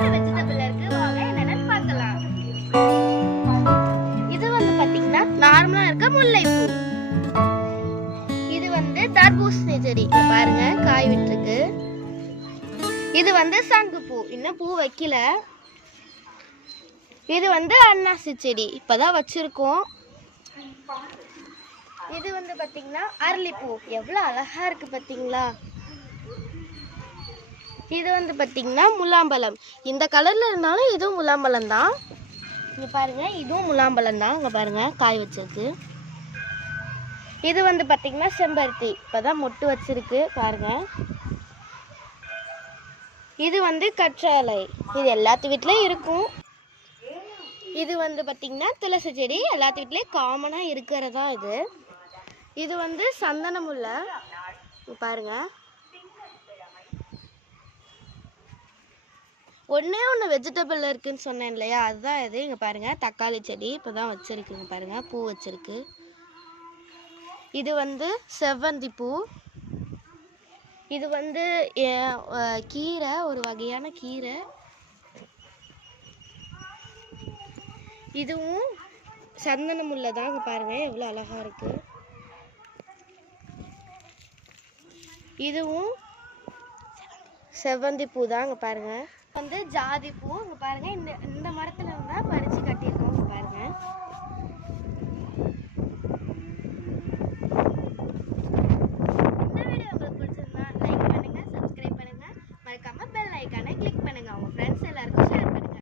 Vegetable இருக்கு, வாங்க என்னன்னு பார்க்கலாம். இது வந்து பாத்தீங்கன்னா நார்மலா இருக்க முல்லைப்பூ. இது வந்து தர்பூசணி செடி, பாருங்க காய் விட்டுருக்கு. இது வந்து சங்குப்பூ, இன்னும் பூ வைக்கல. இது வந்து அன்னாசி செடி, இப்பதான் வச்சிருக்கோம். இது வந்து பாத்தீங்கன்னா அரளிப்பூ, எவ்வளவு அழகா இருக்கு பாத்தீங்களா. இது வந்து பாத்தீங்கன்னா முலாம்பழம், இந்த கலர்ல இருந்தாலும் இதுவும் முலாம்பழம் தான். இங்க பாருங்க, இதுவும் முலாம்பழம் தான். இங்க பாருங்க காய் வச்சிருக்கு. இது வந்து பாத்தீங்கன்னா செம்பருத்தி, இப்பதான் மொட்டு வச்சிருக்கு பாருங்க. இது வந்து கற்றாழை, இது எல்லாத்து வீட்லயும் இருக்கும். இது வந்து பாத்தீங்கன்னா துளசி செடி, எல்லாத்து வீட்லயும் காமனா இருக்கிறதா இது. இது வந்து சந்தன முல்லை, பாருங்க. ஒன்னே ஒன்று வெஜிடபிள் இருக்குன்னு சொன்னேன் இல்லையா, அதுதான் இது. இங்க பாருங்க தக்காளி செடி இப்பதான் வச்சிருக்குங்க, பாருங்க பூ வச்சிருக்கு. இது வந்து செவ்வந்தி பூ. இது வந்து கீரை, ஒரு வகையான கீரை. இதுவும் சந்தன முல்லை தான், இங்க பாருங்க எவ்வளவு அழகா இருக்கு. இதுவும் செவ்வந்தி பூ தான், இங்க பாருங்க. வந்து ஜாதி பூ, இங்க பாருங்க இந்த மரத்துல இருந்தா பறிச்சு கட்டியிருக்கோம், பாருங்க.